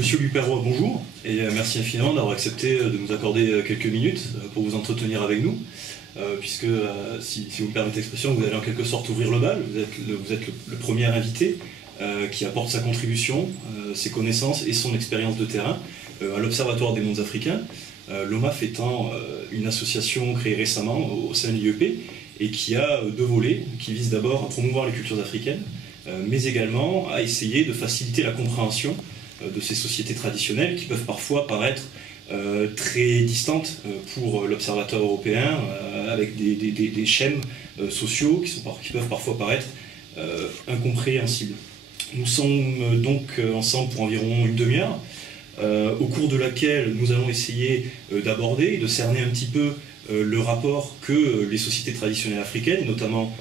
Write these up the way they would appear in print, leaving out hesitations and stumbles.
Monsieur Luperroy, bonjour, et merci infiniment d'avoir accepté de nous accorder quelques minutes pour vous entretenir avec nous, puisque, si vous me permettez l'expression, vous allez en quelque sorte ouvrir le bal. Vous êtes le premier invité qui apporte sa contribution, ses connaissances et son expérience de terrain à l'Observatoire des mondes africains, l'OMAF étant une association créée récemment au sein de l'IEP et qui a deux volets, qui visent d'abord à promouvoir les cultures africaines, mais également à essayer de faciliter la compréhension de ces sociétés traditionnelles qui peuvent parfois paraître très distantes pour l'observateur européen, avec des schèmes sociaux qui peuvent parfois paraître incompréhensibles. Nous sommes donc ensemble pour environ une demi-heure, au cours de laquelle nous allons essayer d'aborder et de cerner un petit peu le rapport que les sociétés traditionnelles africaines, notamment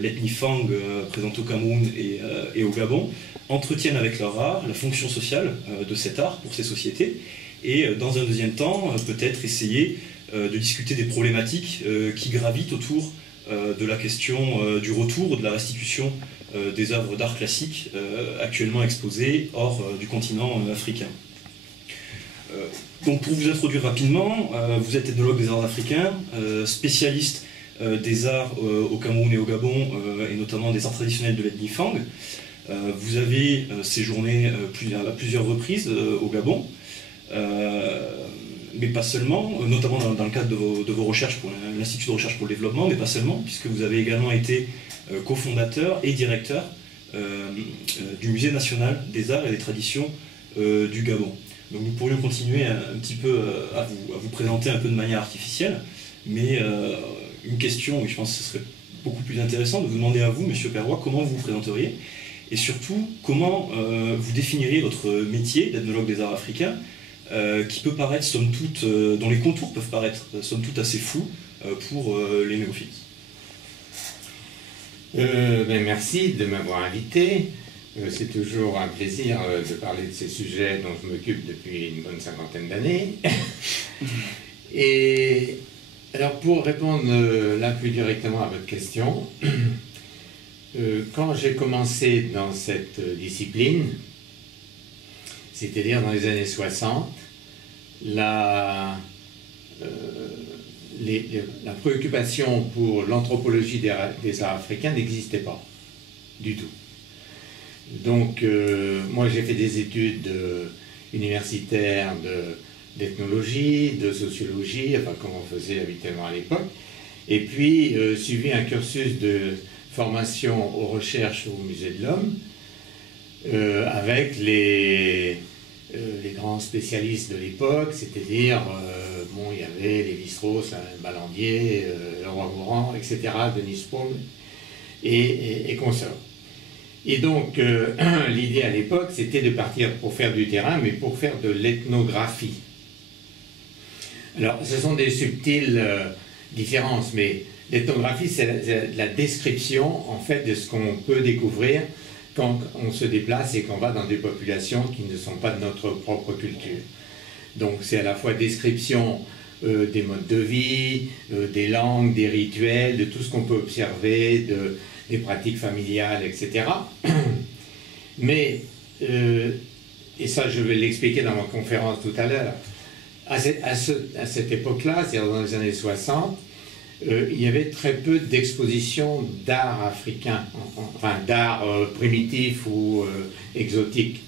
l'ethnie Fang présente au Cameroun et au Gabon, entretiennent avec leur art, la fonction sociale de cet art pour ces sociétés, et dans un deuxième temps, peut-être essayer de discuter des problématiques qui gravitent autour de la question du retour, de la restitution des œuvres d'art classique actuellement exposées hors du continent africain. Donc pour vous introduire rapidement, vous êtes ethnologue des arts africains, spécialiste des arts au Cameroun et au Gabon, et notamment des arts traditionnels de l'ethnie Fang. Vous avez séjourné à plusieurs reprises au Gabon, mais pas seulement, notamment dans le cadre de vos recherches pour l'Institut de recherche pour le développement, mais pas seulement, puisque vous avez également été cofondateur et directeur du Musée national des arts et des traditions du Gabon. Donc nous pourrions continuer un petit peu à vous présenter un peu de manière artificielle, mais une question, et je pense que ce serait beaucoup plus intéressant de vous demander à vous, Monsieur Perroy, comment vous vous présenteriez, et surtout comment vous définiriez votre métier d'ethnologue des arts africains, qui peut paraître, somme toute, dont les contours peuvent paraître, somme toute, assez flous pour les néophytes. Merci de m'avoir invité. C'est toujours un plaisir de parler de ces sujets dont je m'occupe depuis une bonne 50aine d'années. Et alors, pour répondre là plus directement à votre question, quand j'ai commencé dans cette discipline, c'est-à-dire dans les années 60, la préoccupation pour l'anthropologie des arts africains n'existait pas du tout. Donc, moi j'ai fait des études universitaires d'ethnologie, de sociologie, enfin comme on faisait habituellement à l'époque, et puis suivi un cursus de formation aux recherches au Musée de l'Homme, avec les grands spécialistes de l'époque, c'est-à-dire, bon, il y avait Lévi-Strauss, Ballandier, Leroy-Gourhan, etc., Denis Paul et consorts. Et donc, l'idée à l'époque, c'était de partir pour faire du terrain, mais pour faire de l'ethnographie. Alors, ce sont des subtiles différences, mais l'ethnographie, c'est la description, en fait, de ce qu'on peut découvrir quand on se déplace et qu'on va dans des populations qui ne sont pas de notre propre culture. Donc, c'est à la fois description des modes de vie, des langues, des rituels, de tout ce qu'on peut observer, des pratiques familiales, etc. Mais, et ça je vais l'expliquer dans ma conférence tout à l'heure, à cette époque-là, c'est-à-dire dans les années 60, il y avait très peu d'expositions d'art africain, enfin d'art primitif ou exotique.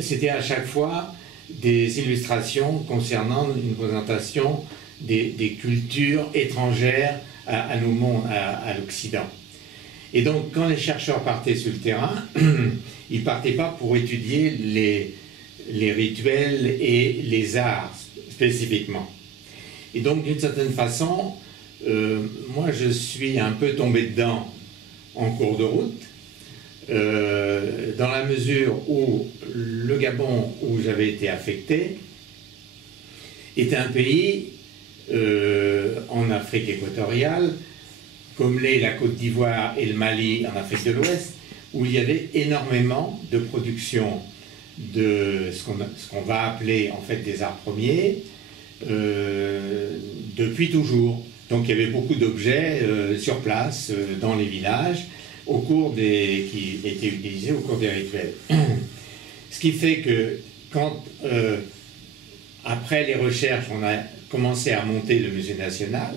C'était à chaque fois des illustrations concernant une présentation des cultures étrangères à l'Occident. Et donc, quand les chercheurs partaient sur le terrain, ils ne partaient pas pour étudier les rituels et les arts spécifiquement. Et donc, d'une certaine façon, moi, je suis un peu tombé dedans en cours de route, dans la mesure où le Gabon, où j'avais été affecté, est un pays en Afrique équatoriale, comme l'est la Côte d'Ivoire et le Mali en Afrique de l'Ouest, où il y avait énormément de production de ce qu'on va appeler en fait des arts premiers depuis toujours. Donc il y avait beaucoup d'objets sur place, dans les villages, qui étaient utilisés au cours des rituels. Ce qui fait que quand, après les recherches, on a commencé à monter le musée national,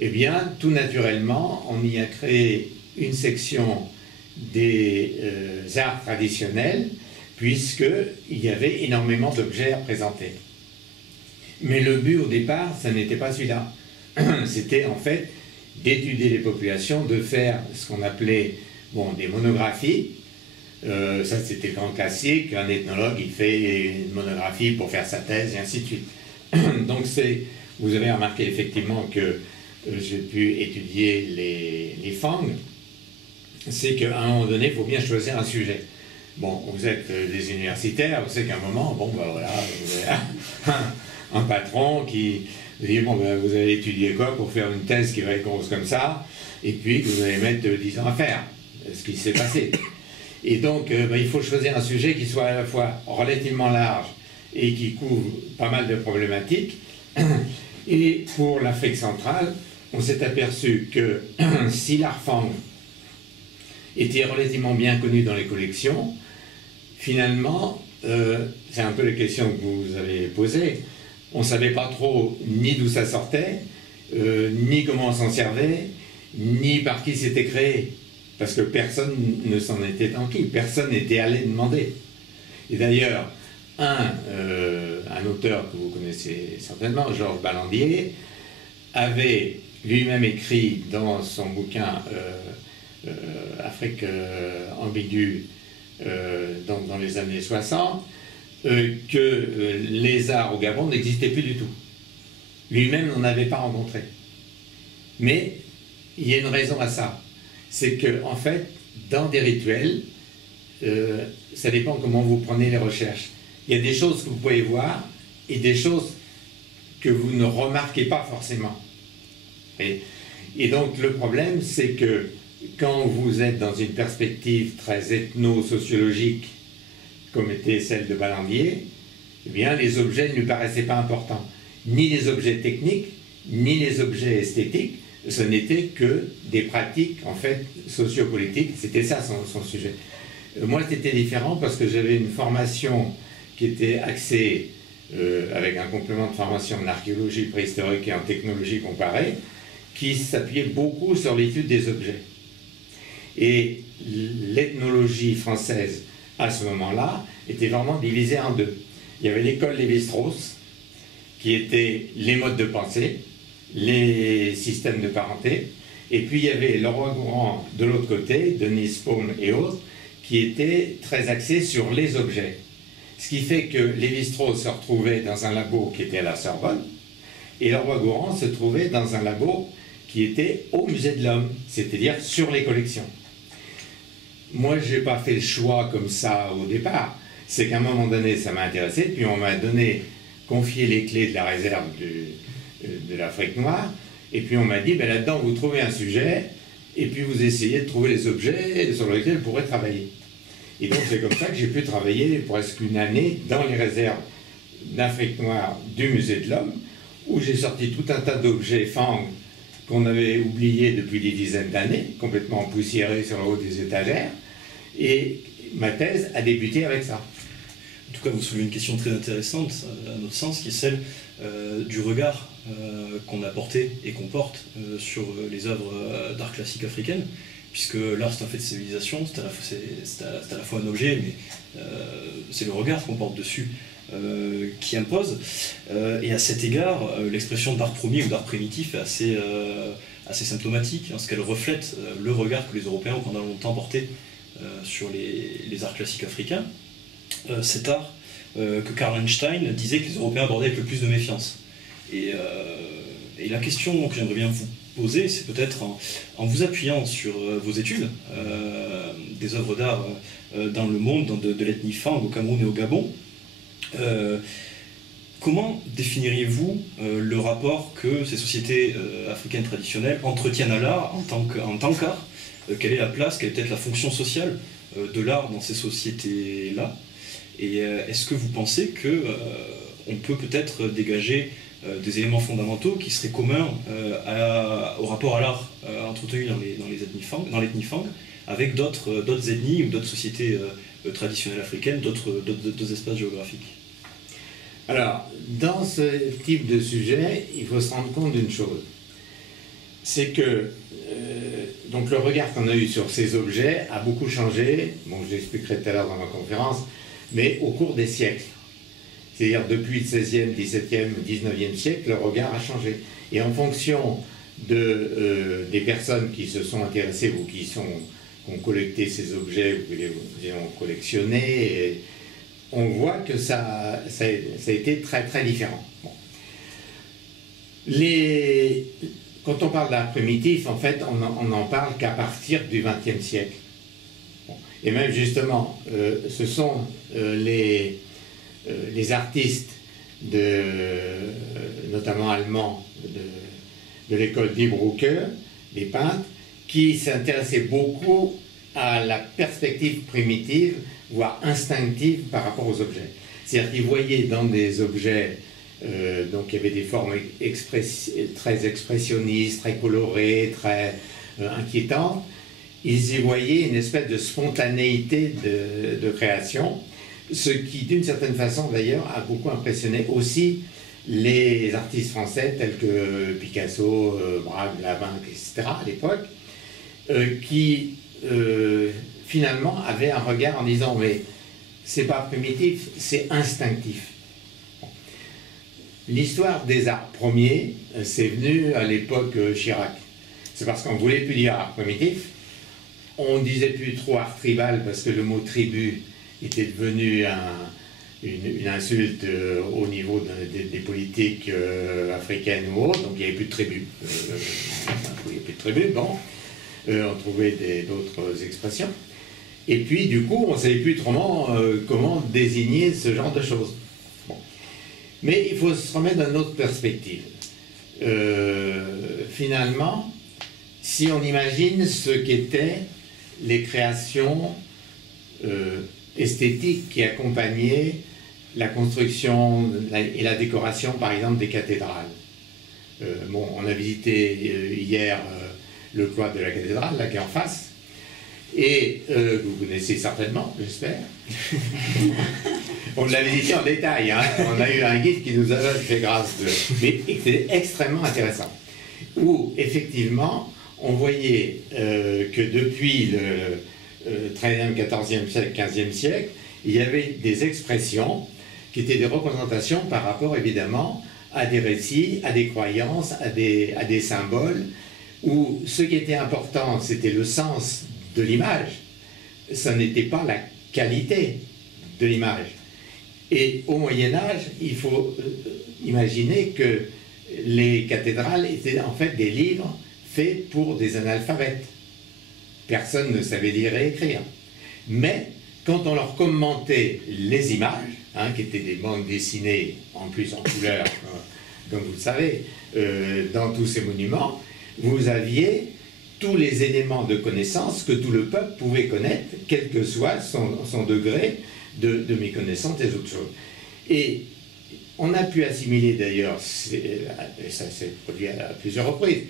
eh bien, tout naturellement, on y a créé une section des arts traditionnels, puisqu'il y avait énormément d'objets à présenter. Mais le but au départ, ça n'était pas celui-là. C'était en fait d'étudier les populations, de faire ce qu'on appelait des monographies. Ça, c'était le grand classique. Un ethnologue, il fait une monographie pour faire sa thèse, et ainsi de suite. Donc, vous avez remarqué effectivement que j'ai pu étudier les Fang. C'est qu'à un moment donné, il faut bien choisir un sujet. Bon, vous êtes des universitaires, vous savez qu'à un moment, voilà, vous avez un patron qui dit, vous allez étudier quoi pour faire une thèse qui va être grosse comme ça, et puis que vous allez mettre 10 ans à faire, ce qui s'est passé. Et donc, il faut choisir un sujet qui soit à la fois relativement large et qui couvre pas mal de problématiques. Et pour l'Afrique centrale, on s'est aperçu que si l'art Fang était relativement bien connu dans les collections, finalement, c'est un peu la question que vous avez posée, on ne savait pas trop ni d'où ça sortait, ni comment on s'en servait, ni par qui c'était créé, parce que personne ne s'en était enquis, personne n'était allé demander. Et d'ailleurs, un auteur que vous connaissez certainement, Georges Balandier, avait lui-même écrit dans son bouquin Afrique ambiguë dans les années 60 que les arts au Gabon n'existaient plus du tout. Lui-même n'en avait pas rencontré. Mais il y a une raison à ça. C'est que, en fait, dans des rituels, ça dépend comment vous prenez les recherches. Il y a des choses que vous pouvez voir et des choses que vous ne remarquez pas forcément. Et donc le problème, c'est que quand vous êtes dans une perspective très ethno-sociologique, comme était celle de Balandier, eh bien les objets ne lui paraissaient pas importants. Ni les objets techniques, ni les objets esthétiques, ce n'était que des pratiques, en fait, sociopolitiques. C'était ça son sujet. Moi, c'était différent parce que j'avais une formation qui était axée avec un complément de formation en archéologie préhistorique et en technologie comparée, qui s'appuyait beaucoup sur l'étude des objets. Et l'ethnologie française, à ce moment-là, était vraiment divisée en deux. Il y avait l'école Lévi-Strauss, qui était les modes de pensée, les systèmes de parenté, et puis il y avait Leroy-Gourhan de l'autre côté, Denis Spawn et autres, qui étaient très axés sur les objets. Ce qui fait que Lévi-Strauss se retrouvait dans un labo qui était à la Sorbonne, et Leroy-Gourhan se trouvait dans un labo qui était au Musée de l'Homme, c'est-à-dire sur les collections. Moi, je n'ai pas fait le choix comme ça au départ. C'est qu'à un moment donné, ça m'a intéressé, puis on m'a confié les clés de la réserve de l'Afrique noire, et puis on m'a dit, là-dedans, vous trouvez un sujet, et puis vous essayez de trouver les objets sur lesquels vous pourrez travailler. Et donc, c'est comme ça que j'ai pu travailler presque une année dans les réserves d'Afrique noire du Musée de l'Homme, où j'ai sorti tout un tas d'objets Fang qu'on avait oubliés depuis des dizaines d'années, complètement empoussiérés sur le haut des étagères, et ma thèse a débuté avec ça. En tout cas, vous soulevez une question très intéressante, à notre sens, qui est celle du regard qu'on a porté et qu'on porte sur les œuvres d'art classique africaines, puisque l'art, c'est un fait de civilisation, c'est à la fois un objet, mais c'est le regard qu'on porte dessus qui impose. Et à cet égard, l'expression d'art premier ou d'art primitif est assez symptomatique, parce qu'elle reflète le regard que les Européens ont pendant longtemps porté sur les arts classiques africains. Cet art que Karl Einstein disait que les Européens abordaient avec le plus de méfiance. Et la question que j'aimerais bien vous poser, c'est peut-être en vous appuyant sur vos études des œuvres d'art dans le monde, de l'ethnie Fang au Cameroun et au Gabon, comment définiriez-vous le rapport que ces sociétés africaines traditionnelles entretiennent à l'art en tant qu'art? Quelle est la place, quelle est peut-être la fonction sociale de l'art dans ces sociétés-là? Et est-ce que vous pensez qu'on peut peut-être dégager des éléments fondamentaux qui seraient communs au rapport à l'art entretenu dans l'ethnie Fang, avec d'autres ethnies ou d'autres sociétés traditionnelles africaines, d'autres espaces géographiques. Alors, dans ce type de sujet, il faut se rendre compte d'une chose. C'est que donc le regard qu'on a eu sur ces objets a beaucoup changé, bon, je l'expliquerai tout à l'heure dans ma conférence, mais au cours des siècles. C'est-à-dire depuis le XVIe, XVIIe, XIXe siècle, le regard a changé. Et en fonction des personnes qui se sont intéressées ou qui ont collecté ces objets ou qui les ont collectionnés, on voit que ça a été très très différent. Bon. Quand on parle d'art primitif, en fait, on n'en parle qu'à partir du XXe siècle. Bon. Et même justement, ce sont les artistes, notamment allemands, de l'école d'Ibrucke, des peintres, qui s'intéressaient beaucoup à la perspective primitive, voire instinctive par rapport aux objets. C'est-à-dire qu'ils voyaient dans des objets, donc il y avait des formes très expressionnistes, très colorées, très inquiétantes, ils y voyaient une espèce de spontanéité de création, ce qui d'une certaine façon d'ailleurs a beaucoup impressionné aussi les artistes français tels que Picasso, Braque, Lavin, etc. à l'époque, qui finalement avaient un regard en disant mais c'est pas primitif, c'est instinctif. Bon. L'histoire des arts premiers, c'est venu à l'époque Chirac. C'est parce qu'on voulait plus dire art primitif, on disait plus trop art tribal parce que le mot tribu était devenu une insulte au niveau des politiques africaines ou autres, donc il n'y avait plus de tribus. Il n'y avait plus de tribus, bon, on trouvait d'autres expressions. Et puis du coup, on ne savait plus trop comment désigner ce genre de choses. Bon. Mais il faut se remettre dans une autre perspective. Finalement, si on imagine ce qu'étaient les créations esthétiques qui accompagnaient la construction et la décoration, par exemple, des cathédrales. Bon, on a visité hier le cloître de la cathédrale, là qui est en face, et vous connaissez certainement, j'espère. On l'a visité en détail, hein. On a eu un guide qui nous a fait grâce mais c'était extrêmement intéressant. Où, effectivement, on voyait que depuis le XIIIe, XIVe siècle, XVe siècle, il y avait des expressions qui étaient des représentations par rapport, évidemment, à des récits, à des croyances, à des symboles, où ce qui était important, c'était le sens de l'image, ça n'était pas la qualité de l'image. Et au Moyen-Âge, il faut imaginer que les cathédrales étaient en fait des livres faits pour des analphabètes. Personne ne savait lire et écrire. Mais quand on leur commentait les images, hein, qui étaient des bandes dessinées, en plus en couleur, comme vous le savez, dans tous ces monuments, vous aviez tous les éléments de connaissance que tout le peuple pouvait connaître, quel que soit son degré de méconnaissance des autres choses. Et on a pu assimiler d'ailleurs, et ça s'est produit à plusieurs reprises,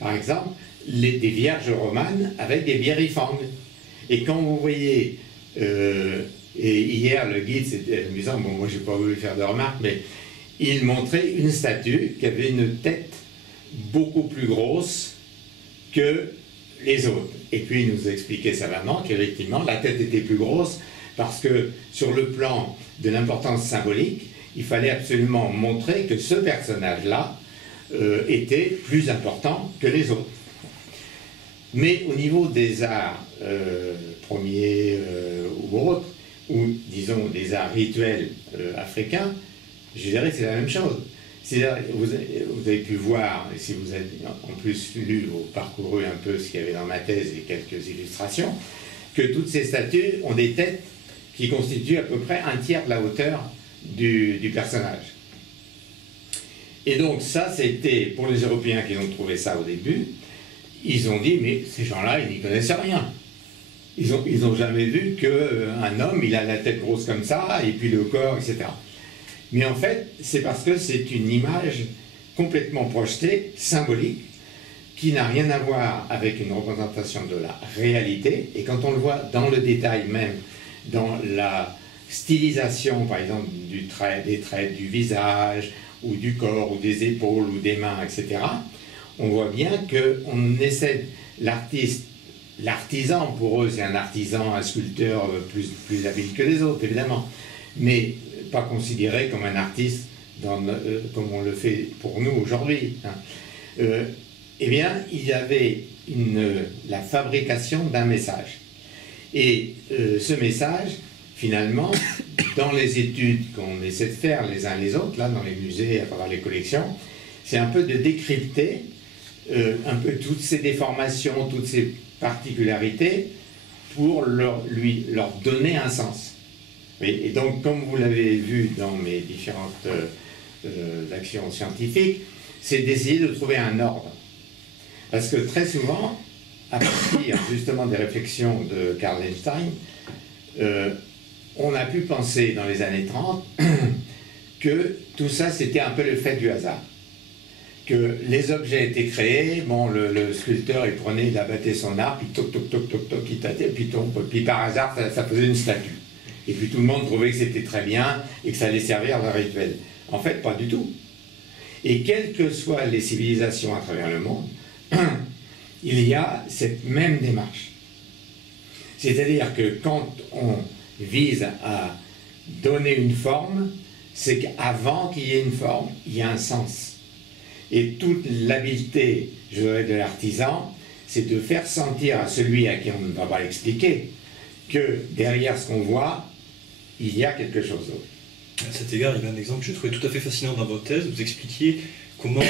par exemple, des vierges romanes avec des biérifangles. Et quand vous voyez, et hier le guide, c'était amusant, bon moi j'ai pas voulu faire de remarques, mais il montrait une statue qui avait une tête beaucoup plus grosse que les autres. Et puis il nous expliquait savamment qu'effectivement la tête était plus grosse parce que sur le plan de l'importance symbolique, il fallait absolument montrer que ce personnage-là était plus important que les autres. Mais au niveau des arts premiers ou autres, ou disons des arts rituels africains, je dirais que c'est la même chose. C'est-à-dire, vous avez pu voir, et si vous avez en plus lu ou parcouru un peu ce qu'il y avait dans ma thèse et quelques illustrations, que toutes ces statues ont des têtes qui constituent à peu près un tiers de la hauteur du personnage. Et donc ça, c'était, pour les Européens qui ont trouvé ça au début, ils ont dit, mais ces gens-là, ils n'y connaissent rien. Ils n'ont jamais vu qu'un homme, il a la tête grosse comme ça, et puis le corps, etc. Mais en fait, c'est parce que c'est une image complètement projeté, symbolique, qui n'a rien à voir avec une représentation de la réalité. Et quand on le voit dans le détail même, dans la stylisation, par exemple, des traits du visage, ou du corps, ou des épaules, ou des mains, etc., on voit bien qu'on essaie, l'artisan, pour eux, c'est un artisan, un sculpteur plus habile que les autres, évidemment, mais pas considéré comme un artiste comme on le fait pour nous aujourd'hui. Hein. Eh bien, il y avait la fabrication d'un message. Et ce message, finalement, dans les études qu'on essaie de faire les uns les autres, là, dans les musées, à travers les collections, c'est un peu de décrypter un peu toutes ces déformations, toutes ces particularités, pour leur donner un sens. Et donc, comme vous l'avez vu dans mes différentes actions scientifiques, c'est d'essayer de trouver un ordre. Parce que très souvent, à partir justement des réflexions de Carl Einstein, on a pu penser dans les années 30 que tout ça c'était un peu le fait du hasard. Que les objets étaient créés, bon, le sculpteur il prenait, il abattait son art, puis toc toc toc toc toc, il tâtait, puis par hasard ça faisait une statue. Et puis tout le monde trouvait que c'était très bien et que ça allait servir à un rituel. En fait, pas du tout. Et quelles que soient les civilisations à travers le monde, il y a cette même démarche. C'est-à-dire que quand on vise à donner une forme, c'est qu'avant qu'il y ait une forme, il y a un sens. Et toute l'habileté, je dirais, de l'artisan, c'est de faire sentir à celui à qui on ne va pas l'expliquer que derrière ce qu'on voit, il y a quelque chose d'autre. À cet égard, il y a un exemple que j'ai trouvé tout à fait fascinant dans votre thèse. Vous expliquiez comment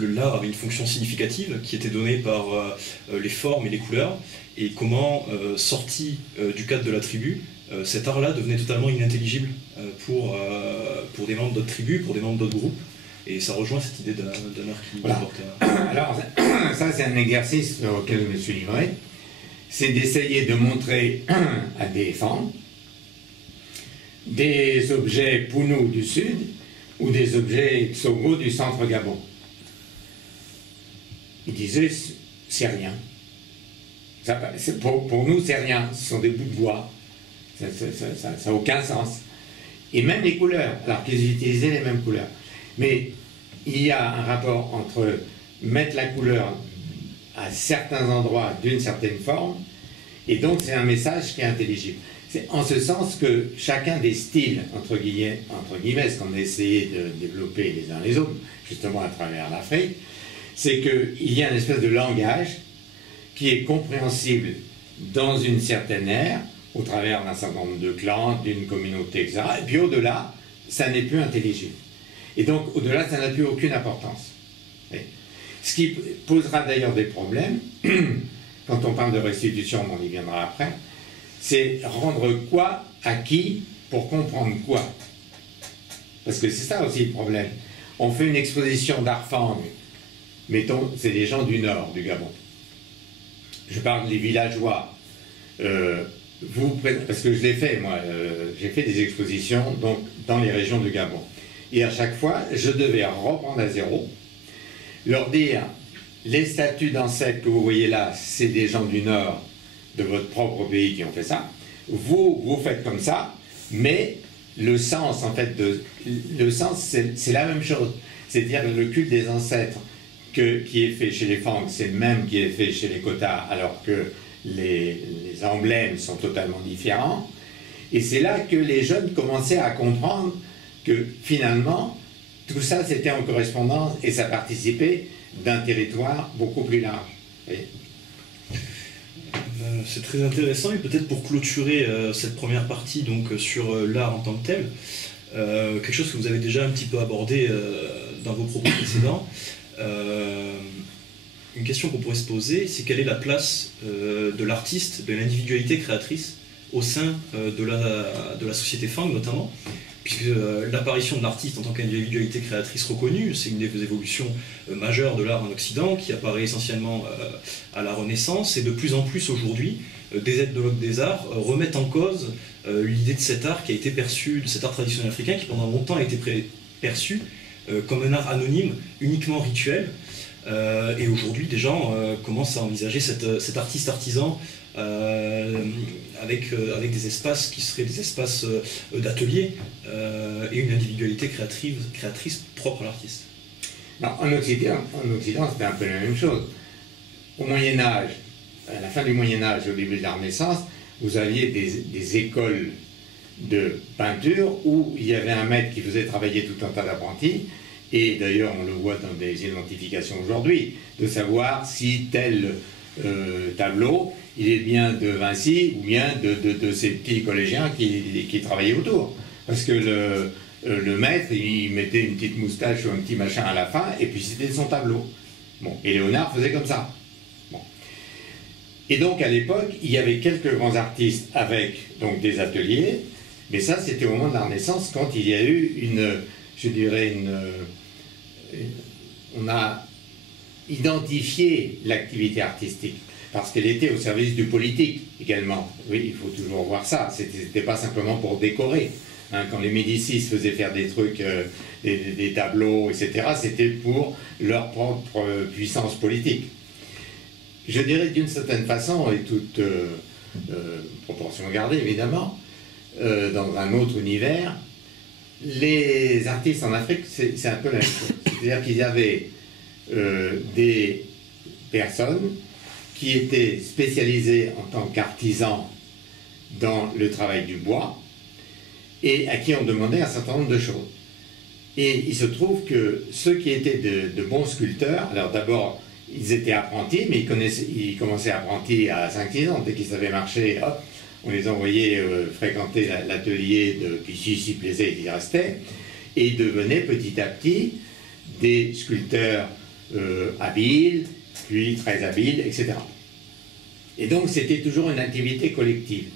l'art avait une fonction significative qui était donnée par les formes et les couleurs, et comment, sorti du cadre de la tribu, cet art-là devenait totalement inintelligible pour des membres d'autres tribus, pour des membres d'autres groupes. Et ça rejoint cette idée d'un art qui portait Alors, ça c'est un exercice auquel je me suis livré, c'est d'essayer de montrer à des femmes des objets Pounou du sud ou des objets Tsogo du centre Gabon. Ils disaient, c'est rien. Pour nous, c'est rien. Ce sont des bouts de bois. Ça n'a aucun sens. Et même les couleurs, alors qu'ils utilisaient les mêmes couleurs. Mais il y a un rapport entre mettre la couleur à certains endroits d'une certaine forme, et donc c'est un message qui est intelligible. C'est en ce sens que chacun des styles, entre guillemets, ce qu'on a essayé de développer les uns les autres, justement à travers l'Afrique, c'est qu'il y a une espèce de langage qui est compréhensible dans une certaine ère, au travers d'un certain nombre de clans, d'une communauté, etc. Et puis au-delà, ça n'est plus intelligible. Et donc au-delà, ça n'a plus aucune importance. Ce qui posera d'ailleurs des problèmes, quand on parle de restitution, on y viendra après, c'est rendre quoi à qui pour comprendre quoi. Parce que c'est ça aussi le problème. On fait une exposition d'art fang, mettons, c'est des gens du nord du Gabon. Je parle des villageois. Parce que je l'ai fait, moi, j'ai fait des expositions donc, dans les régions du Gabon. Et à chaque fois, je devais reprendre à zéro, leur dire, les statues d'ancêtres que vous voyez là, c'est des gens du nord de votre propre pays qui ont fait ça. Vous faites comme ça, mais le sens, en fait, le sens, c'est la même chose. C'est-à-dire le culte des ancêtres qui est fait chez les Fang, c'est le même qui est fait chez les Kota, alors que les emblèmes sont totalement différents. Et c'est là que les jeunes commençaient à comprendre que finalement, tout ça c'était en correspondance et ça participait d'un territoire beaucoup plus large. C'est très intéressant, et peut-être pour clôturer cette première partie donc, sur l'art en tant que tel, quelque chose que vous avez déjà un petit peu abordé dans vos propos précédents, une question qu'on pourrait se poser, c'est quelle est la place de l'artiste, de l'individualité créatrice au sein de la société Fang notamment, puisque l'apparition de l'artiste en tant qu'individualité créatrice reconnue, c'est une des évolutions majeures de l'art en Occident, qui apparaît essentiellement à la Renaissance, et de plus en plus aujourd'hui, des ethnologues des arts remettent en cause l'idée de cet art qui a été perçu, de cet art traditionnel africain, qui pendant longtemps a été perçu comme un art anonyme, uniquement rituel. Et aujourd'hui, des gens commencent à envisager cet artiste artisan avec des espaces qui seraient des espaces d'atelier et une individualité créatrice propre à l'artiste. En Occident, c'était un peu la même chose. Au Moyen-Âge, à la fin du Moyen-Âge, au début de la Renaissance, vous aviez des écoles de peinture où il y avait un maître qui faisait travailler tout un tas d'apprentis. Et d'ailleurs, on le voit dans des identifications aujourd'hui, de savoir si tel tableau, il est bien de Vinci ou bien de ces petits collégiens qui travaillaient autour. Parce que le maître, il mettait une petite moustache ou un petit machin à la fin, et puis c'était son tableau. Bon, et Léonard faisait comme ça. Bon. Et donc, à l'époque, il y avait quelques grands artistes avec donc, des ateliers, mais ça, c'était au moment de la Renaissance, quand il y a eu on a identifié l'activité artistique, parce qu'elle était au service du politique également. Oui, il faut toujours voir ça, c'était pas simplement pour décorer. Hein, quand les Médicis faisaient faire des trucs, des tableaux, etc., c'était pour leur propre puissance politique. Je dirais d'une certaine façon, et toute proportion gardée évidemment, dans un autre univers, les artistes en Afrique, c'est un peu la même chose. C'est-à-dire qu'il y avait des personnes qui étaient spécialisées en tant qu'artisans dans le travail du bois et à qui on demandait un certain nombre de choses. Et il se trouve que ceux qui étaient de bons sculpteurs, alors d'abord, ils étaient apprentis, mais ils commençaient apprentis à 5-6 ans. Dès qu'ils savaient marcher, hop, on les envoyait fréquenter l'atelier, puis s'ils plaisaient, ils y restaient, et ils devenaient petit à petit des sculpteurs habiles, puis très habiles, etc. Et donc c'était toujours une activité collective,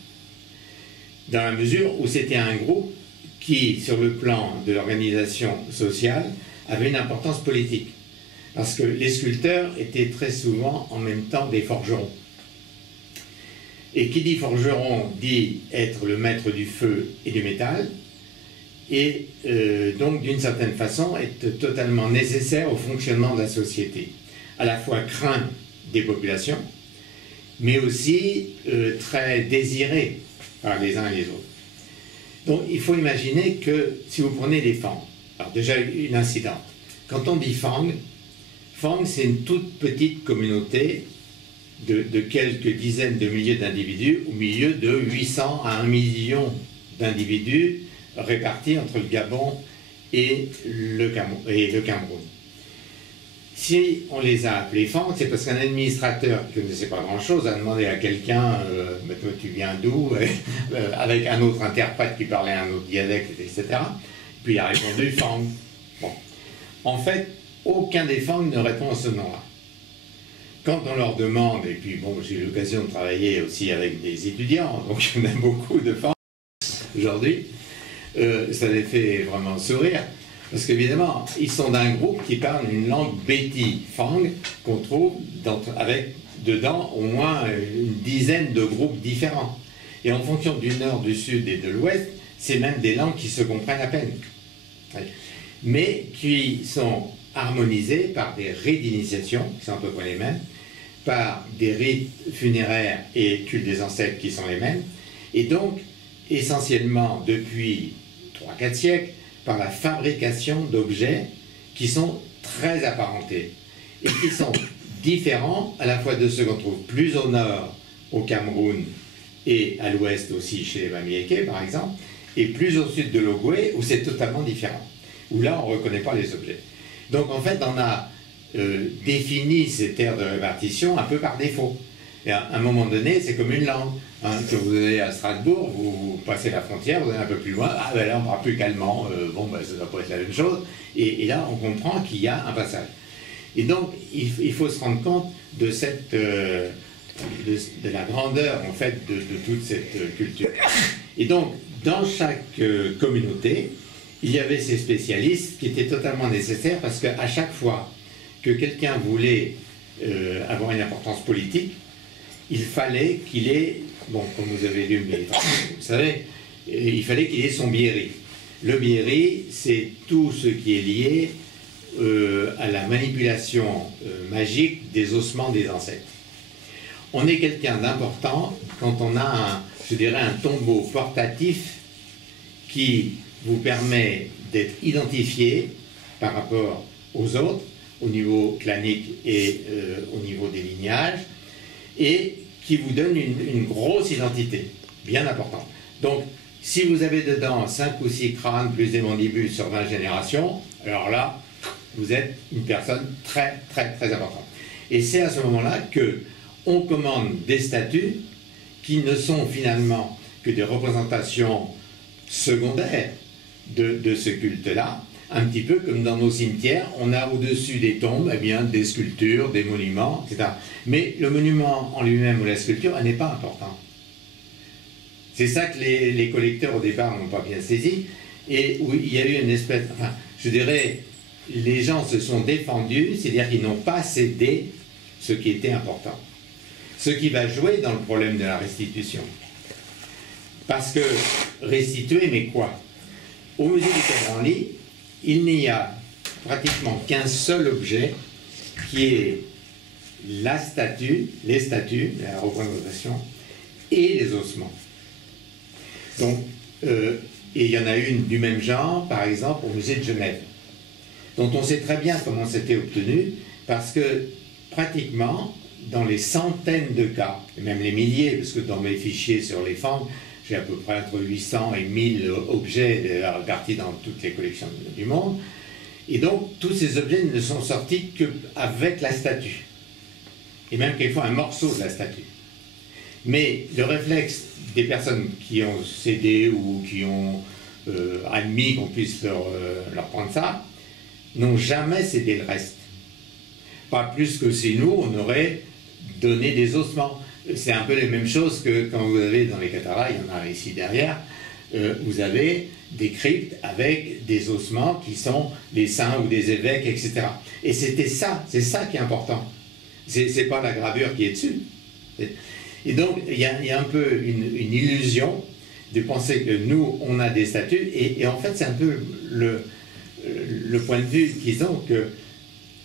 dans la mesure où c'était un groupe qui, sur le plan de l'organisation sociale, avait une importance politique. Parce que les sculpteurs étaient très souvent en même temps des forgerons. Et qui dit forgeron dit être le maître du feu et du métal, et donc d'une certaine façon être totalement nécessaire au fonctionnement de la société. À la fois craint des populations, mais aussi très désiré par les uns et les autres. Donc il faut imaginer que si vous prenez les Fang, alors déjà une incidente, quand on dit Fang, Fang c'est une toute petite communauté de quelques dizaines de milliers d'individus au milieu de 800 à 1 million d'individus répartis entre le Gabon et le Cameroun. Si on les a appelés Fang, c'est parce qu'un administrateur qui ne connaissait pas grand-chose a demandé à quelqu'un mais toi tu viens d'où avec un autre interprète qui parlait un autre dialecte, etc. Puis il a répondu Fang. Bon. En fait, aucun des Fang ne répond à ce nom-là. Quand on leur demande, et puis bon, j'ai eu l'occasion de travailler aussi avec des étudiants, donc il y en a beaucoup de Fang aujourd'hui, ça les fait vraiment sourire. Parce qu'évidemment, ils sont d'un groupe qui parle une langue Béti Fang qu'on trouve avec dedans au moins une dizaine de groupes différents. Et en fonction du nord, du sud et de l'ouest, c'est même des langues qui se comprennent à peine. Mais qui sont harmonisées par des rites d'initiation, qui sont à peu près les mêmes, par des rites funéraires et cultes des ancêtres qui sont les mêmes, et donc essentiellement depuis 3-4 siècles, par la fabrication d'objets qui sont très apparentés et qui sont différents à la fois de ceux qu'on trouve plus au nord, au Cameroun, et à l'ouest aussi chez les Bamilékés par exemple, et plus au sud de l'Ogooué où c'est totalement différent, où là on ne reconnaît pas les objets. Donc en fait on a défini ces terres de répartition un peu par défaut. Et à un moment donné, c'est comme une langue. Hein, que vous allez à Strasbourg, vous passez la frontière, vous allez un peu plus loin, ah ben là on ne parle plus qu'allemand, bon ben ça ne doit pas être la même chose, et là on comprend qu'il y a un passage. Et donc il faut se rendre compte de cette, de la grandeur en fait de toute cette culture. Et donc dans chaque communauté, il y avait ces spécialistes qui étaient totalement nécessaires parce qu'à chaque fois que quelqu'un voulait avoir une importance politique, il fallait qu'il ait, bon, comme vous avez lu, mais vous savez, il fallait qu'il ait son biéri. Le bieri, c'est tout ce qui est lié à la manipulation magique des ossements des ancêtres. On est quelqu'un d'important quand on a, je dirais, un tombeau portatif qui vous permet d'être identifié par rapport aux autres, au niveau clanique et au niveau des lignages, et qui vous donne une grosse identité, bien importante. Donc, si vous avez dedans 5 ou 6 crânes plus des mandibules sur 20 générations, alors là, vous êtes une personne très, très, très importante. Et c'est à ce moment-là que on commande des statues qui ne sont finalement que des représentations secondaires de ce culte-là, un petit peu comme dans nos cimetières, on a au-dessus des tombes eh bien, des sculptures, des monuments, etc. Mais le monument en lui-même ou la sculpture, elle n'est pas importante. C'est ça que les collecteurs au départ n'ont pas bien saisi, et où il y a eu une espèce, enfin, je dirais, les gens se sont défendus, c'est-à-dire qu'ils n'ont pas cédé ce qui était important. Ce qui va jouer dans le problème de la restitution. Parce que restituer, mais quoi? Au musée du Quai Branly, il n'y a pratiquement qu'un seul objet qui est la statue, les statues, la représentation et les ossements. Donc, et il y en a une du même genre, par exemple, au musée de Genève, dont on sait très bien comment c'était obtenu, parce que pratiquement, dans les centaines de cas, et même les milliers, parce que dans mes fichiers sur les fentes, j'ai à peu près entre 800 et 1000 objets répartis dans toutes les collections du monde, et donc tous ces objets ne sont sortis qu'avec la statue, et même quelquefois un morceau de la statue. Mais le réflexe des personnes qui ont cédé ou qui ont admis qu'on puisse leur prendre ça, n'ont jamais cédé le reste. Pas plus que si nous, on aurait donné des ossements. C'est un peu les mêmes choses que quand vous avez dans les Catharas, il y en a ici derrière, vous avez des cryptes avec des ossements qui sont des saints ou des évêques, etc. Et c'était ça, c'est ça qui est important. C'est pas la gravure qui est dessus. Et donc, il y a un peu une illusion de penser que nous, on a des statues, et en fait, c'est un peu le point de vue qu'ils ont,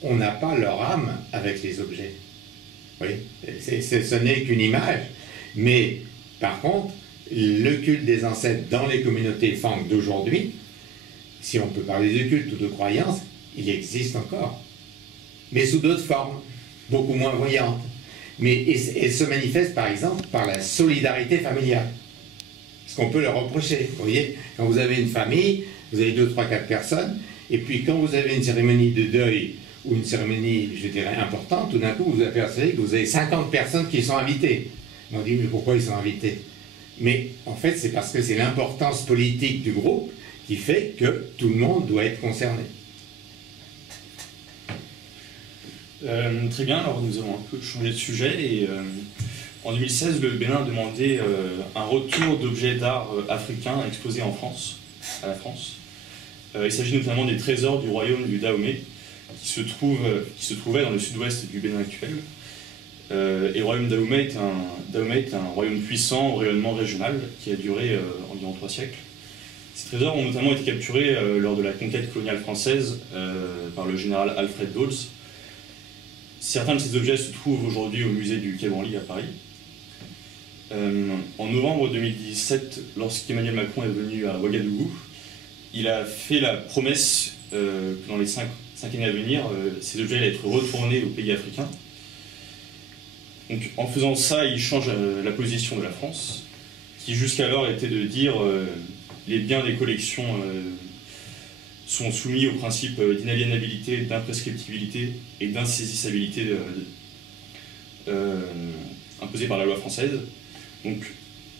qu'on n'a pas leur âme avec les objets. Oui, ce n'est qu'une image, mais par contre, le culte des ancêtres dans les communautés fang d'aujourd'hui, si on peut parler de culte ou de croyance, il existe encore, mais sous d'autres formes, beaucoup moins voyantes. Mais et se manifeste par exemple par la solidarité familiale. Ce qu'on peut leur reprocher. Vous voyez, quand vous avez une famille, vous avez 2, 3, 4 personnes, et puis quand vous avez une cérémonie de deuil ou une cérémonie, je dirais, importante, tout d'un coup vous apercevez que vous avez 50 personnes qui sont invitées. On dit, mais pourquoi ils sont invités? Mais en fait, c'est parce que c'est l'importance politique du groupe qui fait que tout le monde doit être concerné. Très bien, alors nous avons un peu changé de sujet et en 2016, le Bénin a demandé un retour d'objets d'art africains exposés en France, à la France. Il s'agit notamment des trésors du royaume du Dahomey qui se trouvaient dans le sud-ouest du Bénin actuel. Et le royaume Dahomey est un royaume puissant au rayonnement régional qui a duré environ 3 siècles. Ces trésors ont notamment été capturés lors de la conquête coloniale française par le général Alfred Dulles. Certains de ces objets se trouvent aujourd'hui au musée du Quai Branly à Paris. En novembre 2017, lorsqu'Emmanuel Macron est venu à Ouagadougou, il a fait la promesse que dans les 5 années à venir, ces objets allaient être retournés aux pays africains. Donc, en faisant ça, il change la position de la France, qui jusqu'alors était de dire les biens des collections sont soumis au principe d'inaliénabilité, d'imprescriptibilité et d'insaisissabilité imposées par la loi française. Donc,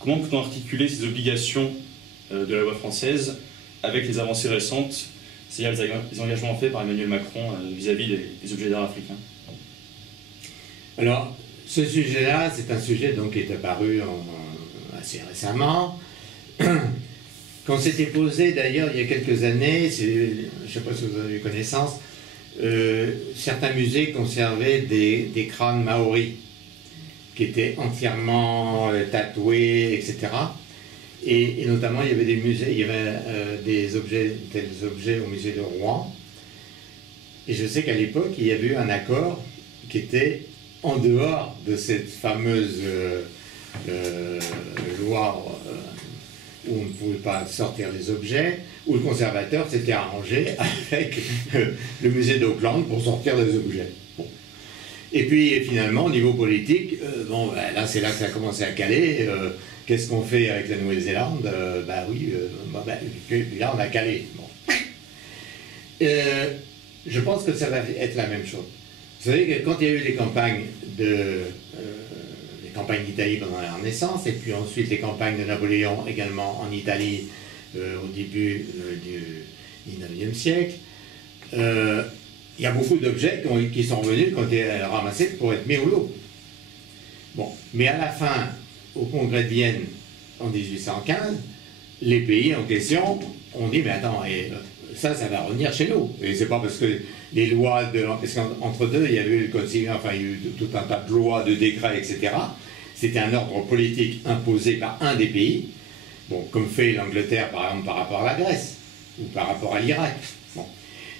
comment peut-on articuler ces obligations de la loi française avec les avancées récentes, c'est-à-dire les engagements faits par Emmanuel Macron vis-à-vis des objets d'art africains? Alors, ce sujet-là, c'est un sujet donc, qui est apparu assez récemment. Qu'on s'était posé d'ailleurs il y a quelques années, je ne sais pas si vous avez eu connaissance, certains musées conservaient des crânes maoris qui étaient entièrement tatoués, etc. Et notamment, il y avait des musées, il y avait des objets, tels objets au musée de Rouen. Et je sais qu'à l'époque, il y avait eu un accord qui était en dehors de cette fameuse loi où on ne pouvait pas sortir les objets, où le conservateur s'était arrangé avec le musée d'Auckland pour sortir des objets. Bon. Et puis finalement, au niveau politique, bon, ben, là c'est là que ça a commencé à caler. Qu'est-ce qu'on fait avec la Nouvelle-Zélande? Ben oui, là on a calé. Bon. Je pense que ça va être la même chose. Vous savez que quand il y a eu les campagnes d'Italie pendant la Renaissance, et puis ensuite les campagnes de Napoléon également en Italie au début du XIXe siècle, il y a beaucoup d'objets qui sont revenus, qui ont été ramassés pour être mis au lot. Bon, mais à la fin, au congrès de Vienne en 1815, les pays en question ont dit, mais attends, ça va revenir chez nous. Et c'est pas parce que les lois parce qu'entre deux, il y a eu le code civil, enfin il y a eu tout un tas de lois, de décrets, etc. C'était un ordre politique imposé par un des pays, bon, comme fait l'Angleterre par exemple par rapport à la Grèce, ou par rapport à l'Irak. Bon.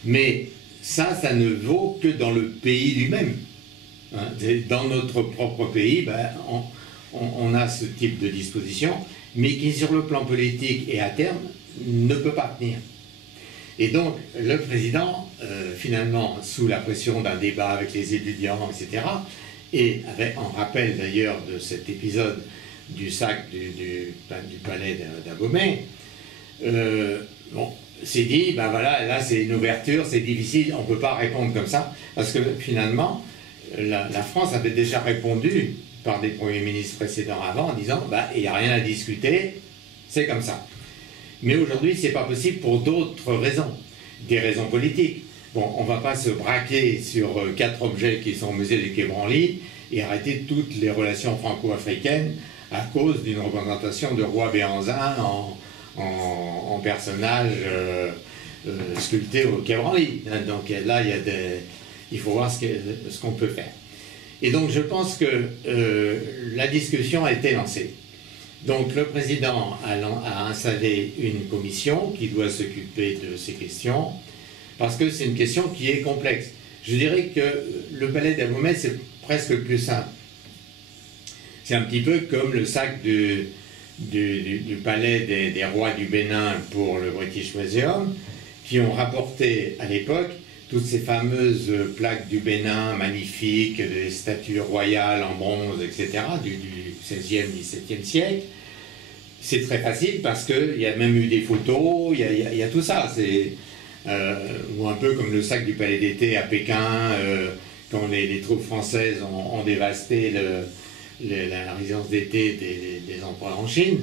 Mais ça ne vaut que dans le pays lui-même. Hein. Dans notre propre pays, ben, on a ce type de disposition, mais qui sur le plan politique et à terme ne peut pas tenir. Et donc, le président, finalement, sous la pression d'un débat avec les étudiants, etc., et en rappel d'ailleurs de cet épisode du sac du palais d'Abomey, bon, s'est dit, ben voilà, là c'est une ouverture, c'est difficile, on ne peut pas répondre comme ça, parce que finalement, la France avait déjà répondu par des premiers ministres précédents avant, en disant, ben, il n'y a rien à discuter, c'est comme ça. Mais aujourd'hui, ce n'est pas possible pour d'autres raisons, des raisons politiques. Bon, on ne va pas se braquer sur 4 objets qui sont au musée du Quai Branly et arrêter toutes les relations franco-africaines à cause d'une représentation de roi Béhanzin en personnage sculpté au Quai Branly. Donc là, il faut voir ce qu'on peut faire. Et donc je pense que la discussion a été lancée. Donc le président a installé une commission qui doit s'occuper de ces questions, parce que c'est une question qui est complexe. Je dirais que le palais d'Abomey, c'est presque le plus simple. C'est un petit peu comme le sac du palais des rois du Bénin pour le British Museum, qui ont rapporté à l'époque toutes ces fameuses plaques du Bénin magnifiques, des statues royales en bronze, etc., du XVIe, XVIIe siècle. C'est très facile parce qu'il y a même eu des photos, il y a tout ça. Ou un peu comme le sac du palais d'été à Pékin, quand les troupes françaises ont dévasté la résidence d'été des empereurs en Chine.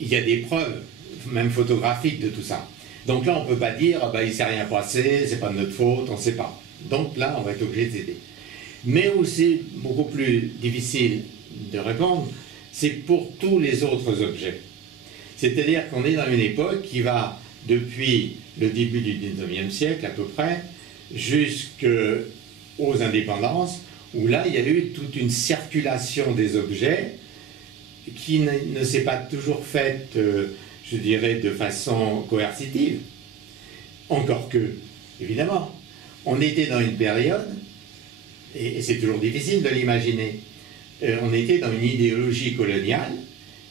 Il y a des preuves, même photographiques, de tout ça. Donc là, on ne peut pas dire ah ben, il ne s'est rien passé, c'est pas de notre faute, on ne sait pas. Donc là, on va être obligé d'aider. Mais aussi, beaucoup plus difficile de répondre, c'est pour tous les autres objets. C'est-à-dire qu'on est dans une époque qui va, depuis le début du XIXe siècle à peu près, jusqu'aux indépendances, où là, il y a eu toute une circulation des objets qui ne s'est pas toujours faite, je dirais, de façon coercitive. Encore que, évidemment, on était dans une période, et c'est toujours difficile de l'imaginer, on était dans une idéologie coloniale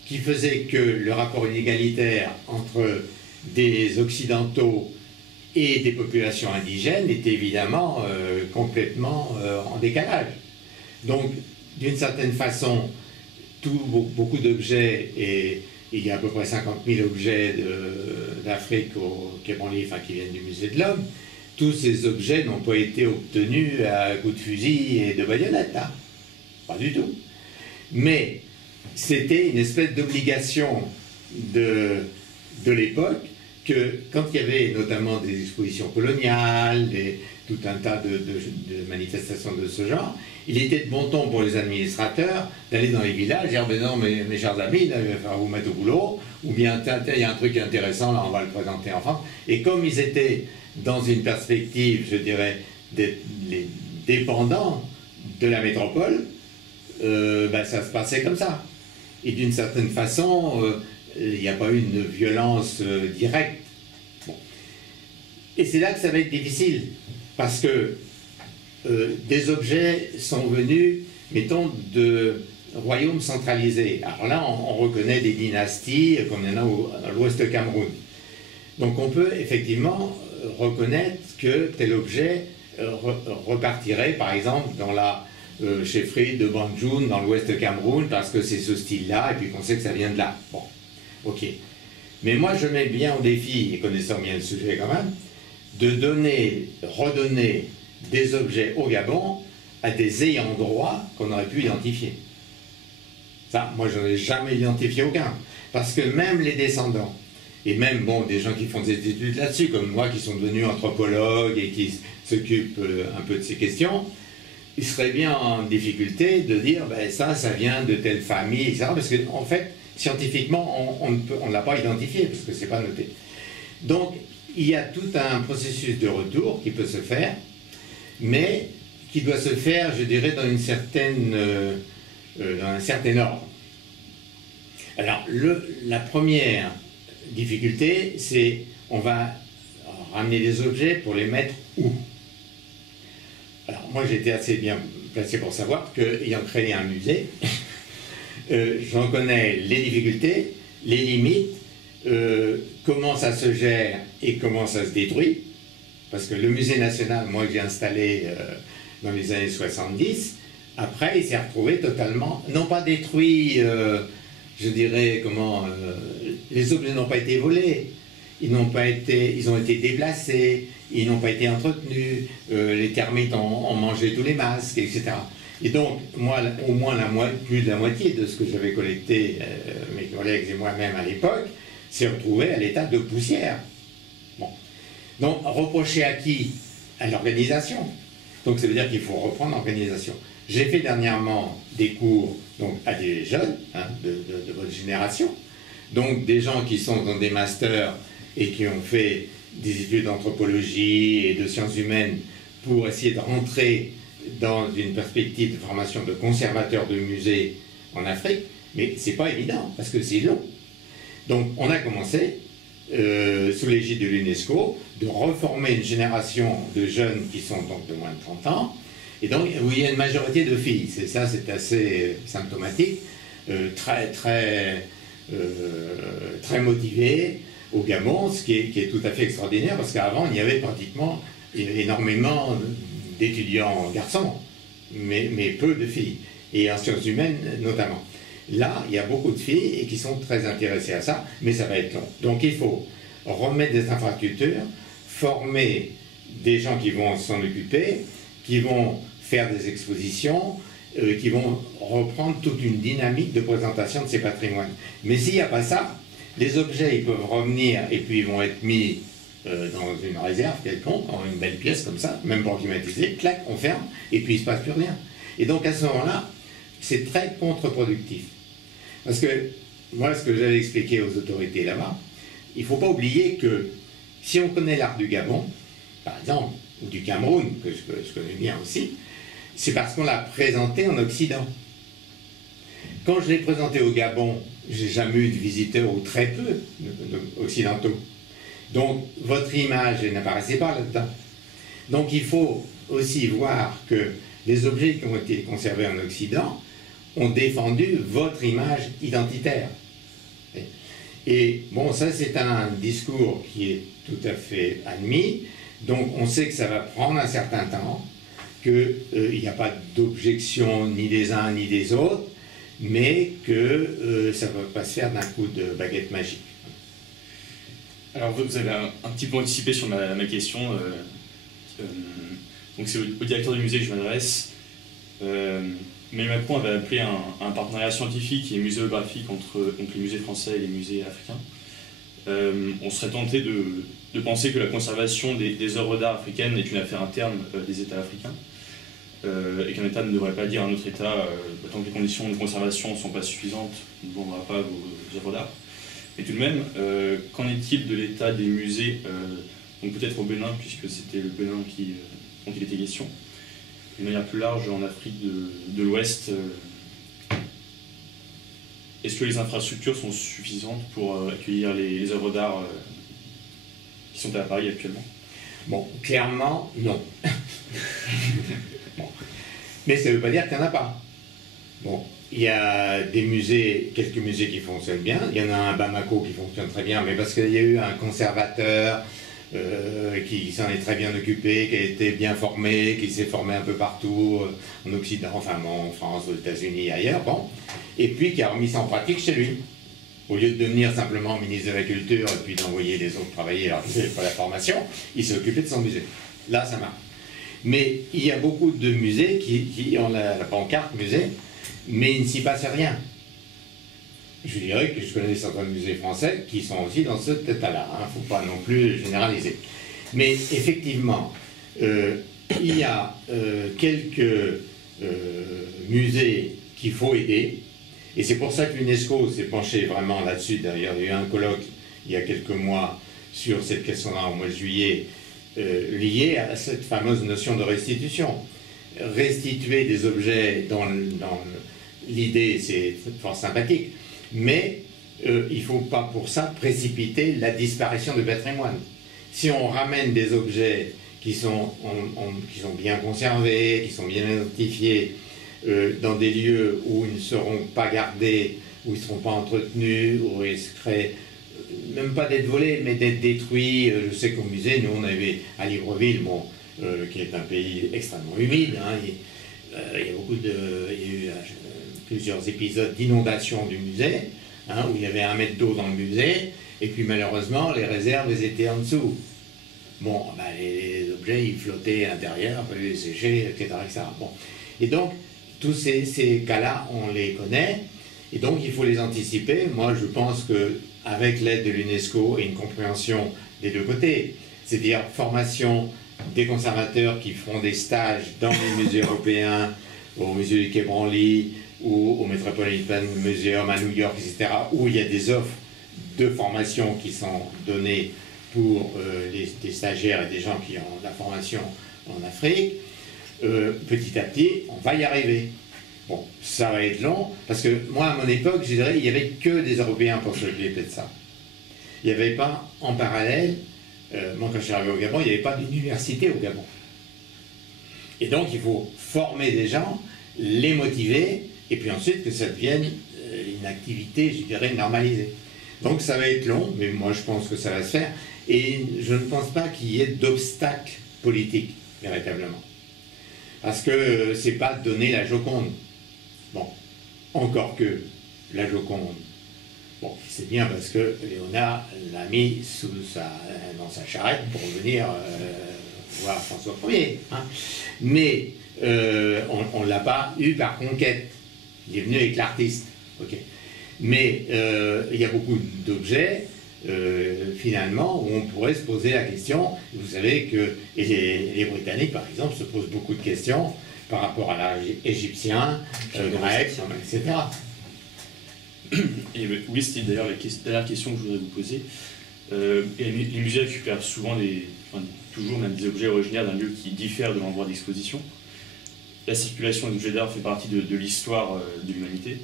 qui faisait que le rapport inégalitaire entre des Occidentaux et des populations indigènes était évidemment complètement en décalage. Donc, d'une certaine façon, beaucoup d'objets, et il y a à peu près 50 000 objets d'Afrique au Quai Branly, enfin qui viennent du musée de l'Homme, tous ces objets n'ont pas été obtenus à coups de fusil et de baïonnette, hein. Pas du tout. Mais c'était une espèce d'obligation de l'époque que quand il y avait notamment des expositions coloniales, tout un tas de manifestations de ce genre, il était de bon ton pour les administrateurs d'aller dans les villages et dire ben non, mes chers amis, là, il va falloir vous mettre au boulot, ou bien il y a un truc intéressant, là on va le présenter en France. Et comme ils étaient dans une perspective, je dirais, les dépendants de la métropole, ben, ça se passait comme ça. Et d'une certaine façon, il n'y a pas eu une violence directe. Bon. Et c'est là que ça va être difficile, parce que des objets sont venus, mettons, de royaumes centralisés. Alors là, on reconnaît des dynasties, comme il y en a à l'ouest Cameroun. Donc on peut effectivement reconnaître que tel objet repartirait, par exemple, dans la chefferie de Banjul, dans l'ouest Cameroun, parce que c'est ce style-là, et puis qu'on sait que ça vient de là. Bon, ok. Mais moi, je mets bien au défi, et connaissant bien le sujet quand même, de redonner des objets au Gabon à des ayants droit qu'on aurait pu identifier. Ça, moi, je n'en ai jamais identifié aucun. Parce que même les descendants, et même bon, des gens qui font des études là-dessus, comme moi, qui sont devenus anthropologues et qui s'occupent un peu de ces questions, ils seraient bien en difficulté de dire ben, ça vient de telle famille, etc. Parce qu'en fait, scientifiquement, on ne l'a pas identifié, parce que ce n'est pas noté. Donc, il y a tout un processus de retour qui peut se faire, mais qui doit se faire, je dirais, dans un certain ordre. Alors, la première difficulté, c'est on va ramener des objets pour les mettre où? Alors, moi, j'étais assez bien placé pour savoir qu'ayant créé un musée, j'en connais les difficultés, les limites, comment ça se gère et comment ça se détruit. Parce que le musée national, moi, que j'ai installé dans les années 70, après, il s'est retrouvé totalement, non pas détruit, je dirais, les objets n'ont pas été volés, ils ont été déplacés, ils n'ont pas été entretenus, les termites ont mangé tous les masques, etc. Et donc, moi, au moins plus de la moitié de ce que j'avais collecté, mes collègues et moi-même à l'époque, s'est retrouvé à l'état de poussière. Bon. Donc, reprocher à qui? À l'organisation. Donc, ça veut dire qu'il faut reprendre l'organisation. J'ai fait dernièrement des cours donc, à des jeunes de votre génération, donc des gens qui sont dans des masters et qui ont fait des études d'anthropologie et de sciences humaines pour essayer de rentrer dans une perspective de formation de conservateur de musées en Afrique, mais c'est pas évident parce que c'est long. Donc on a commencé, sous l'égide de l'UNESCO, de reformer une génération de jeunes qui sont donc de moins de 30 ans, et donc où il y a une majorité de filles. C'est assez symptomatique, très motivées au Gabon, ce qui est tout à fait extraordinaire, parce qu'avant il y avait pratiquement énormément d'étudiants garçons, mais peu de filles, et en sciences humaines notamment. Là, il y a beaucoup de filles et qui sont très intéressées à ça, mais ça va être long. Donc il faut remettre des infrastructures, former des gens qui vont s'en occuper, qui vont faire des expositions, qui vont reprendre toute une dynamique de présentation de ces patrimoines. Mais s'il n'y a pas ça, les objets ils peuvent revenir et puis ils vont être mis dans une réserve quelconque, dans une belle pièce comme ça, même pour climatiser, clac, on ferme, et puis il ne se passe plus rien. Et donc à ce moment-là, c'est très contre-productif. Parce que moi, ce que j'avais expliqué aux autorités là-bas, il ne faut pas oublier que si on connaît l'art du Gabon, par exemple, ou du Cameroun, que je connais bien aussi, c'est parce qu'on l'a présenté en Occident. Quand je l'ai présenté au Gabon, j'ai jamais eu de visiteurs, ou très peu occidentaux. Donc, votre image n'apparaissait pas là-dedans. Donc, il faut aussi voir que les objets qui ont été conservés en Occident ont défendu votre image identitaire. Et bon, ça, c'est un discours qui est tout à fait admis. Donc, on sait que ça va prendre un certain temps, qu'il n'y a pas d'objection ni des uns ni des autres, mais que ça ne va pas se faire d'un coup de baguette magique. Alors vous avez un petit peu anticipé sur ma question, donc c'est au directeur du musée que je m'adresse. Mais Macron avait appelé un partenariat scientifique et muséographique entre les musées français et les musées africains. On serait tenté de penser que la conservation des œuvres d'art africaines est une affaire interne des États africains, et qu'un État ne devrait pas dire à un autre État tant que les conditions de conservation ne sont pas suffisantes, on ne vendra pas vos œuvres d'art. Mais tout de même, qu'en est-il de l'état des musées, donc peut-être au Bénin, puisque c'était le Bénin dont il était question, d'une manière plus large en Afrique de l'Ouest est-ce que les infrastructures sont suffisantes pour accueillir les œuvres d'art qui sont à Paris actuellement? Bon, clairement, non. Bon. Mais ça ne veut pas dire qu'il n'y en a pas. Bon, il y a des musées, quelques musées qui fonctionnent bien. Il y en a un à Bamako qui fonctionne très bien, mais parce qu'il y a eu un conservateur qui s'en est très bien occupé, qui a été bien formé, qui s'est formé un peu partout, en Occident, enfin bon, en France, aux États-Unis, ailleurs, bon. Et puis qui a remis ça en pratique chez lui. Au lieu de devenir simplement ministre de la Culture et puis d'envoyer les autres travailler, alors qu'il n'avait pas la formation, il s'est occupé de son musée. Là, ça marche. Mais il y a beaucoup de musées qui ont la pancarte musée, mais il ne s'y passe rien. Je dirais que je connais certains musées français qui sont aussi dans cet état-là. Il ne faut pas non plus généraliser. Mais effectivement, il y a quelques musées qu'il faut aider. Et c'est pour ça que l'UNESCO s'est penché vraiment là-dessus. D'ailleurs, il y a eu un colloque il y a quelques mois sur cette question-là au mois de juillet, liée à cette fameuse notion de restitution. Restituer des objets dans l'idée, c'est fort sympathique, mais il ne faut pas pour ça précipiter la disparition du patrimoine. Si on ramène des objets qui sont bien conservés, qui sont bien identifiés, dans des lieux où ils ne seront pas gardés, où ils ne seront pas entretenus, où ils seraient même pas d'être volés, mais d'être détruits. Je sais qu'au musée, nous on avait à Libreville, bon, qui est un pays extrêmement humide, hein, il y a eu plusieurs épisodes d'inondation du musée, hein, où il y avait 1 mètre d'eau dans le musée, et puis malheureusement les réserves elles étaient en dessous. Bon, ben, les objets ils flottaient à l'intérieur, après les sécher, etc., etc. Bon. Et donc, tous ces cas-là, on les connaît, et donc il faut les anticiper. Moi, je pense qu'avec l'aide de l'UNESCO et une compréhension des deux côtés, c'est-à-dire formation des conservateurs qui feront des stages dans les musées européens, au musée du Quai Branly, ou au Metropolitan Museum à New York, etc., où il y a des offres de formation qui sont données pour des stagiaires et des gens qui ont de la formation en Afrique. Petit à petit, on va y arriver. Bon, ça va être long, parce que moi, à mon époque, je dirais, il n'y avait que des Européens pour s'occuper de ça. Il n'y avait pas, en parallèle, moi quand je suis arrivé au Gabon, il n'y avait pas d'université au Gabon. Et donc, il faut former des gens, les motiver, et puis ensuite que ça devienne une activité, je dirais, normalisée. Donc, ça va être long, mais moi, je pense que ça va se faire, et je ne pense pas qu'il y ait d'obstacles politiques, véritablement. Parce que c'est pas donner la Joconde. Bon, encore que la Joconde, bon, c'est bien parce que Léonard l'a mis dans sa charrette pour venir voir François Ier. Hein. Mais on ne l'a pas eu par conquête. Il est venu avec l'artiste. Okay. Mais il y a beaucoup d'objets finalement, où on pourrait se poser la question. Vous savez que les Britanniques, par exemple, se posent beaucoup de questions par rapport à l'art égyptien, grec, etc. Et oui, c'était d'ailleurs la dernière question que je voudrais vous poser. Les musées récupèrent souvent, toujours même des objets originaires d'un lieu qui diffère de l'endroit d'exposition. La circulation des objets d'art fait partie de l'histoire de l'humanité.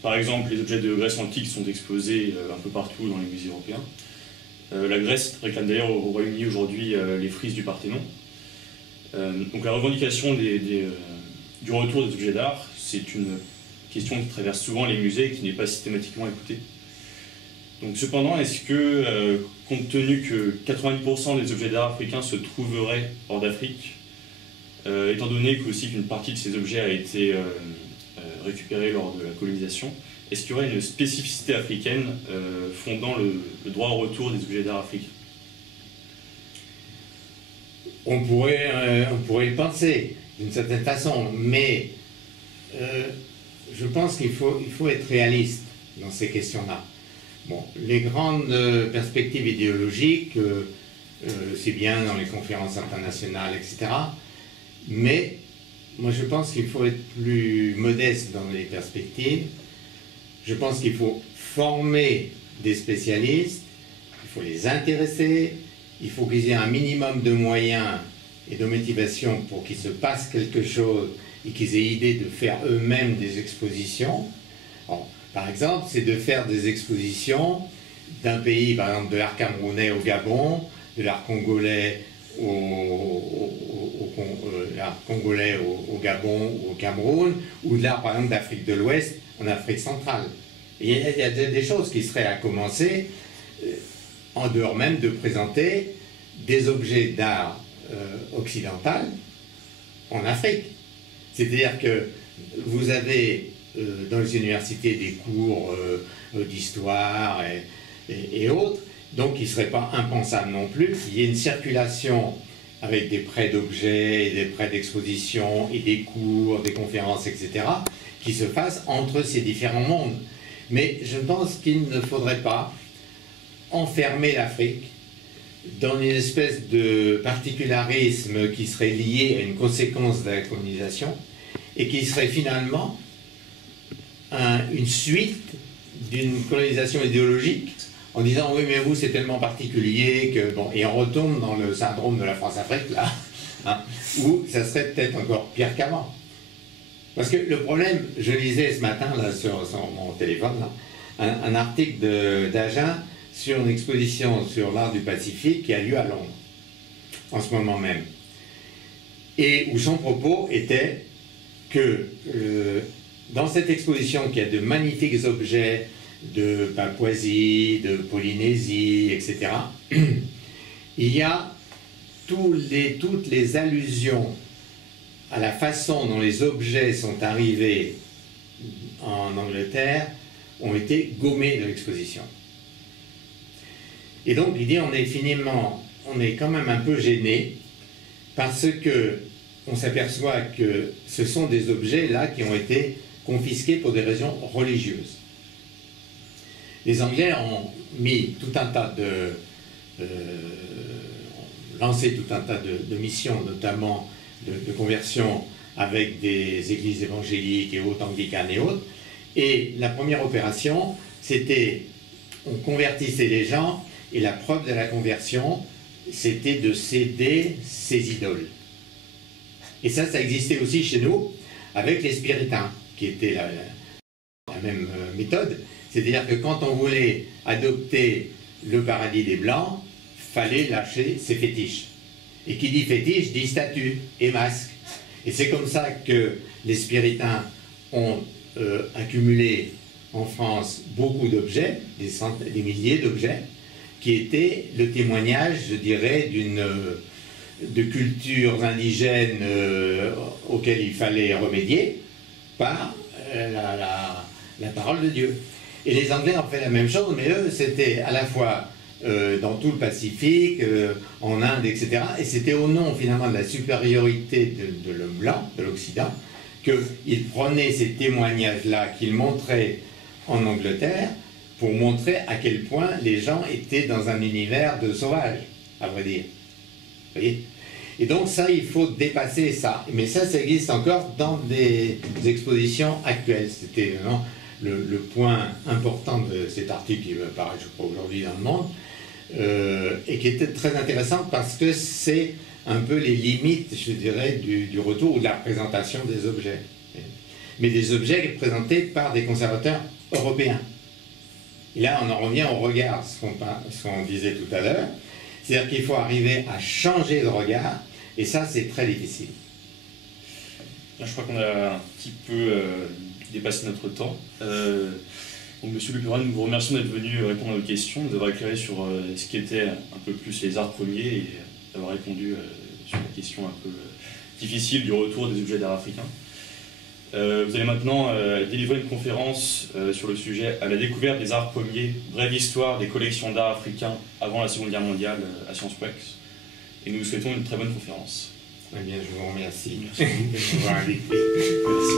Par exemple, les objets de Grèce antique sont exposés un peu partout dans les musées européens. La Grèce réclame d'ailleurs au Royaume-Uni aujourd'hui les frises du Parthénon. Donc la revendication du retour des objets d'art, c'est une question qui traverse souvent les musées et qui n'est pas systématiquement écoutée. Donc cependant, est-ce que, compte tenu que 90% des objets d'art africains se trouveraient hors d'Afrique, étant donné qu'une partie de ces objets a été récupérée lors de la colonisation, est-ce qu'il y aurait une spécificité africaine fondant le droit au retour des objets d'art africains? On pourrait le penser d'une certaine façon, mais je pense qu'il faut être réaliste dans ces questions-là. Bon, les grandes perspectives idéologiques, c'est bien dans les conférences internationales, etc. Mais moi je pense qu'il faut être plus modeste dans les perspectives. Je pense qu'il faut former des spécialistes, il faut les intéresser, il faut qu'ils aient un minimum de moyens et de motivation pour qu'il se passe quelque chose et qu'ils aient idée de faire eux-mêmes des expositions. Alors, par exemple, c'est de faire des expositions d'un pays, par exemple de l'art camerounais au Gabon, de l'art congolais au Gabon ou au Cameroun, ou de l'art par exemple d'Afrique de l'Ouest en Afrique centrale. Et il y a des choses qui seraient à commencer, en dehors même de présenter des objets d'art occidental en Afrique. C'est-à-dire que vous avez dans les universités des cours d'histoire et autres, donc il ne serait pas impensable non plus qu'il y ait une circulation avec des prêts d'objets, des prêts d'exposition et des cours, des conférences, etc., qui se fassent entre ces différents mondes. Mais je pense qu'il ne faudrait pas enfermer l'Afrique dans une espèce de particularisme qui serait lié à une conséquence de la colonisation et qui serait finalement une suite d'une colonisation idéologique en disant oui mais vous c'est tellement particulier que bon, et on retombe dans le syndrome de la France-Afrique là, hein, où ça serait peut-être encore pire qu'avant. Parce que le problème, je lisais ce matin là, sur mon téléphone là, un article d'Agen sur une exposition sur l'art du Pacifique qui a lieu à Londres en ce moment même, et où son propos était que dans cette exposition qui a de magnifiques objets de Papouasie, de Polynésie, etc., il y a toutes les allusions à la façon dont les objets sont arrivés en Angleterre ont été gommés de l'exposition. Et donc l'idée, on est quand même un peu gêné parce que on s'aperçoit que ce sont des objets là qui ont été confisqués pour des raisons religieuses. Les Anglais ont mis tout un tas lancé tout un tas de missions, notamment de conversion avec des églises évangéliques et autres, anglicanes et autres. Et la première opération, c'était, on convertissait les gens, et la preuve de la conversion, c'était de céder ses idoles. Et ça existait aussi chez nous, avec les spiritains, qui était la même méthode. C'est-à-dire que quand on voulait adopter le paradis des Blancs, fallait lâcher ses fétiches. Et qui dit fétiche, dit statue et masque. Et c'est comme ça que les spiritains ont accumulé en France beaucoup d'objets, des milliers d'objets, qui étaient le témoignage, je dirais, de cultures indigènes auxquelles il fallait remédier par la parole de Dieu. Et les Anglais ont fait la même chose, mais eux, c'était à la fois dans tout le Pacifique, en Inde, etc. Et c'était au nom, finalement, de la supériorité de l'homme blanc, de l'Occident, qu'ils prenaient ces témoignages-là, qu'ils montraient en Angleterre, pour montrer à quel point les gens étaient dans un univers de sauvages, à vrai dire. Vous voyez ? Et donc ça, il faut dépasser ça. Mais ça existe encore dans des expositions actuelles. C'était vraiment le point important de cet article qui apparaît, je crois, aujourd'hui dans le Monde, et qui était très intéressant parce que c'est un peu les limites, je dirais, du retour ou de la représentation des objets. Mais des objets présentés par des conservateurs européens. Et là, on en revient au regard, ce qu'on disait tout à l'heure. C'est-à-dire qu'il faut arriver à changer de regard, et ça, c'est très difficile. Là, je crois qu'on a un petit peu dépassé notre temps. Donc, Monsieur Luperon, nous vous remercions d'être venu répondre à nos questions, d'avoir éclairé sur ce qu'étaient un peu plus les arts premiers et d'avoir répondu sur la question un peu difficile du retour des objets d'art africains. Vous allez maintenant délivrer une conférence sur le sujet « À la découverte des arts premiers, brève histoire des collections d'art africains avant la Seconde Guerre mondiale » à Sciences Po. Et nous vous souhaitons une très bonne conférence. Eh bien, je vous remercie de m'avoir invité. Merci.